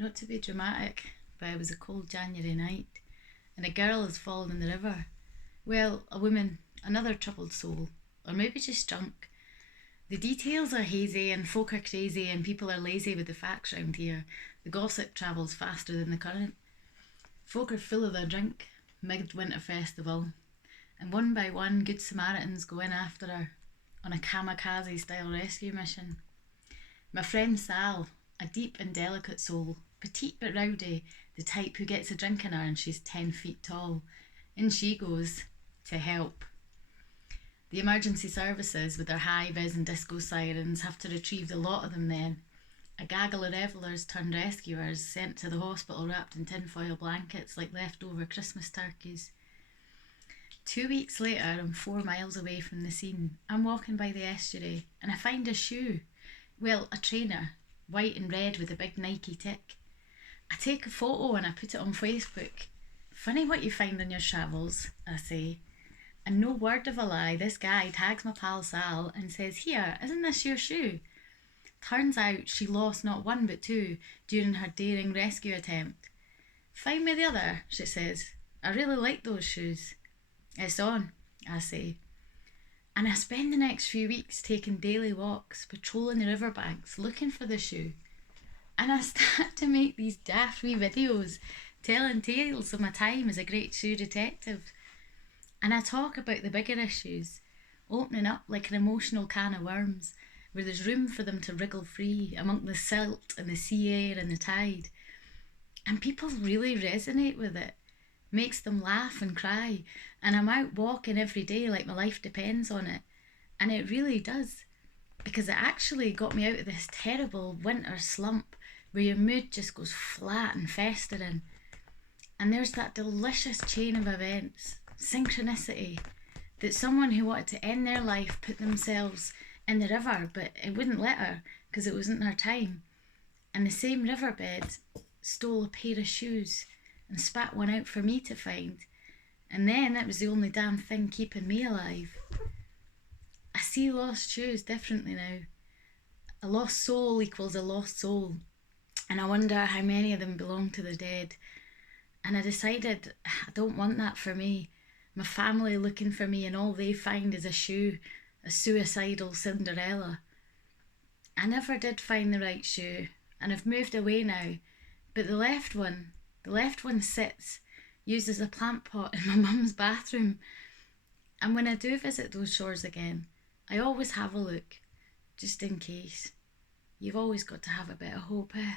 Not to be dramatic, but it was a cold January night, and a girl has fallen in the river. Well, a woman, another troubled soul, or maybe just drunk. The details are hazy, and folk are crazy, and people are lazy with the facts round here. The gossip travels faster than the current. Folk are full of their drink, mid winter festival, and one by one, good Samaritans go in after her on a kamikaze style rescue mission. My friend Sal, a deep and delicate soul, petite but rowdy, the type who gets a drink in her and she's 10 feet tall. In she goes to help. The emergency services, with their high vis and disco sirens, have to retrieve the lot of them then. A gaggle of revellers turned rescuers sent to the hospital wrapped in tinfoil blankets like leftover Christmas turkeys. 2 weeks later, I'm 4 miles away from the scene. I'm walking by the estuary and I find a shoe. Well, a trainer, white and red with a big Nike tick. I take a photo and I put it on Facebook. Funny what you find on your travels, I say. And no word of a lie, this guy tags my pal Sal and says, "Here, isn't this your shoe?" Turns out she lost not one but two during her daring rescue attempt. "Find me the other," she says. "I really like those shoes." "It's on," I say. And I spend the next few weeks taking daily walks, patrolling the riverbanks, looking for the shoe. And I start to make these daft wee videos, telling tales of my time as a great shoe detective. And I talk about the bigger issues, opening up like an emotional can of worms, where there's room for them to wriggle free among the silt and the sea air and the tide. And people really resonate with it. Makes them laugh and cry, and I'm out walking every day like my life depends on it. And it really does, because it actually got me out of this terrible winter slump where your mood just goes flat and festering. And there's that delicious chain of events, synchronicity, that someone who wanted to end their life put themselves in the river, but it wouldn't let her because it wasn't her time. And the same riverbed stole a pair of shoes and spat one out for me to find. And then it was the only damn thing keeping me alive. I see lost shoes differently now. A lost soul equals a lost soul. And I wonder how many of them belong to the dead. And I decided I don't want that for me. My family looking for me and all they find is a shoe, a suicidal Cinderella. I never did find the right shoe, and I've moved away now. But the left one sits, used as a plant pot in my mum's bathroom. And when I do visit those shores again, I always have a look, just in case. You've always got to have a bit of hope, eh?